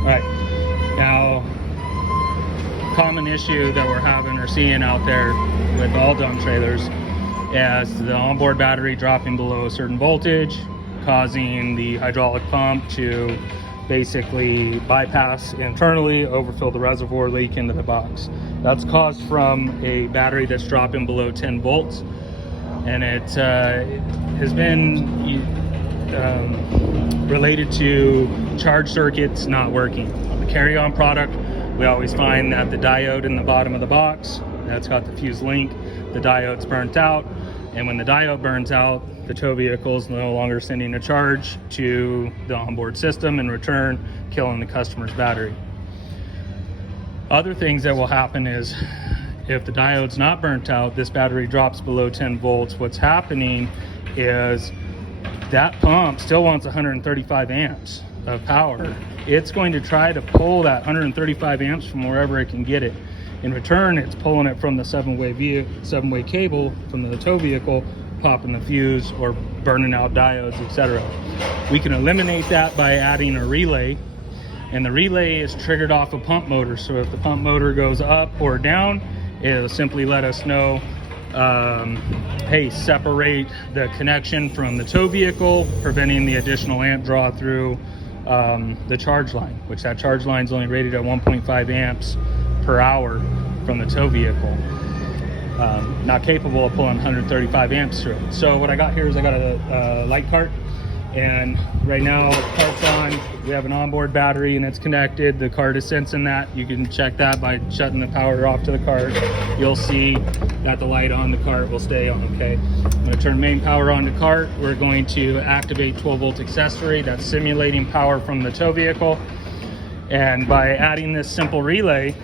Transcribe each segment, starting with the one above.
All right, now, common issue that we're having or seeing out there with all dump trailers is the onboard battery dropping below a certain voltage, causing the hydraulic pump to basically bypass internally, overfill the reservoir, leak into the box. That's caused from a battery that's dropping below 10 volts, and it has been related to charge circuits not working. On the carry-on product, we always find that the diode in the bottom of the box, that's got the fuse link, the diode's burnt out, and when the diode burns out, the tow vehicle is no longer sending a charge to the onboard system, in return killing the customer's battery. Other things that will happen is if the diode's not burnt out, this battery drops below 10 volts. What's happening is that pump still wants 135 amps of power. It's going to try to pull that 135 amps from wherever it can get it. In return, it's pulling it from the seven-way cable from the tow vehicle, popping the fuse or burning out diodes, etc. We can eliminate that by adding a relay, and the relay is triggered off a pump motor. So if the pump motor goes up or down, it'll simply let us know, hey, separate the connection from the tow vehicle, preventing the additional amp draw through the charge line, which that charge line is only rated at 1.5 amps per hour from the tow vehicle. Not capable of pulling 135 amps through it. So what I got here is I got a light cart, and right now the cart's on. We have an onboard battery and it's connected. The cart is sensing that. You can check that by shutting the power off to the cart. You'll see that the light on the cart will stay on. Okay, I'm going to turn main power on the cart. We're going to activate 12-volt accessory that's simulating power from the tow vehicle, and by adding this simple relay,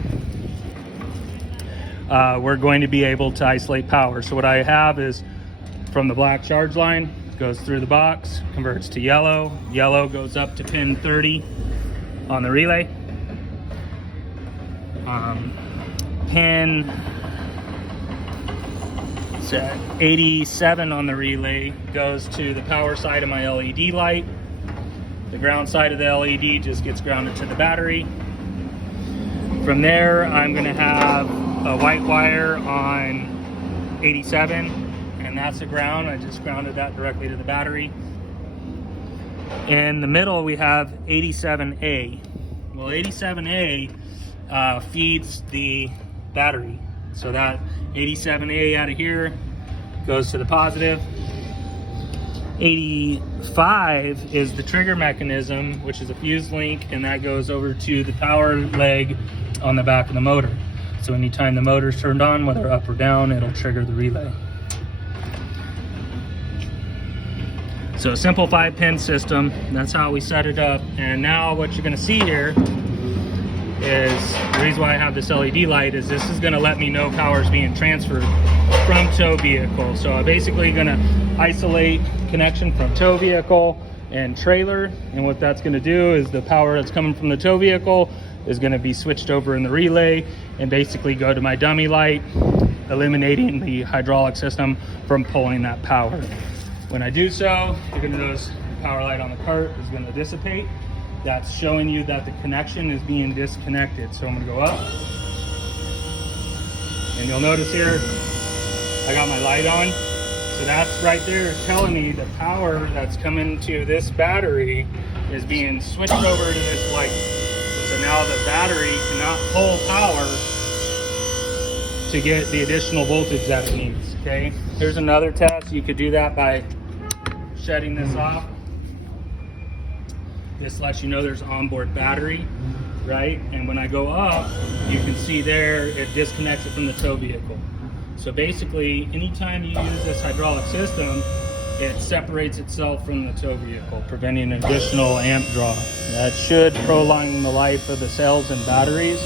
we're going to be able to isolate power. So what I have is from the black charge line, goes through the box, converts to yellow. Yellow goes up to pin 30 on the relay. Pin 87 on the relay goes to the power side of my LED light. The ground side of the LED just gets grounded to the battery. From there, I'm going to have a white wire on 87, and that's the ground. I just grounded that directly to the battery. In the middle, we have 87A. Well, 87A feeds the battery. So that 87A out of here goes to the positive. 85 is the trigger mechanism, which is a fuse link, and that goes over to the power leg on the back of the motor. So anytime the motor's turned on, whether up or down, it'll trigger the relay. So a simple 5-pin system, that's how we set it up. And now what you're gonna see here is, the reason why I have this LED light is this is gonna let me know power is being transferred from tow vehicle. So I'm basically gonna isolate connection from tow vehicle and trailer. And what that's gonna do is the power that's coming from the tow vehicle is gonna be switched over in the relay and basically go to my dummy light, eliminating the hydraulic system from pulling that power. When I do so, you're gonna notice the power light on the cart is gonna dissipate. That's showing you that the connection is being disconnected. So I'm gonna go up, and you'll notice here, I got my light on. So that's right there telling me the power that's coming to this battery is being switched over to this light. So now the battery cannot pull power to get the additional voltage that it needs, okay? Here's another test. You could do that by shutting this off. This lets you know there's onboard battery, right? And when I go up, you can see there, it disconnects it from the tow vehicle. So basically, anytime you use this hydraulic system, it separates itself from the tow vehicle, preventing additional amp draw. That should prolong the life of the cells and batteries.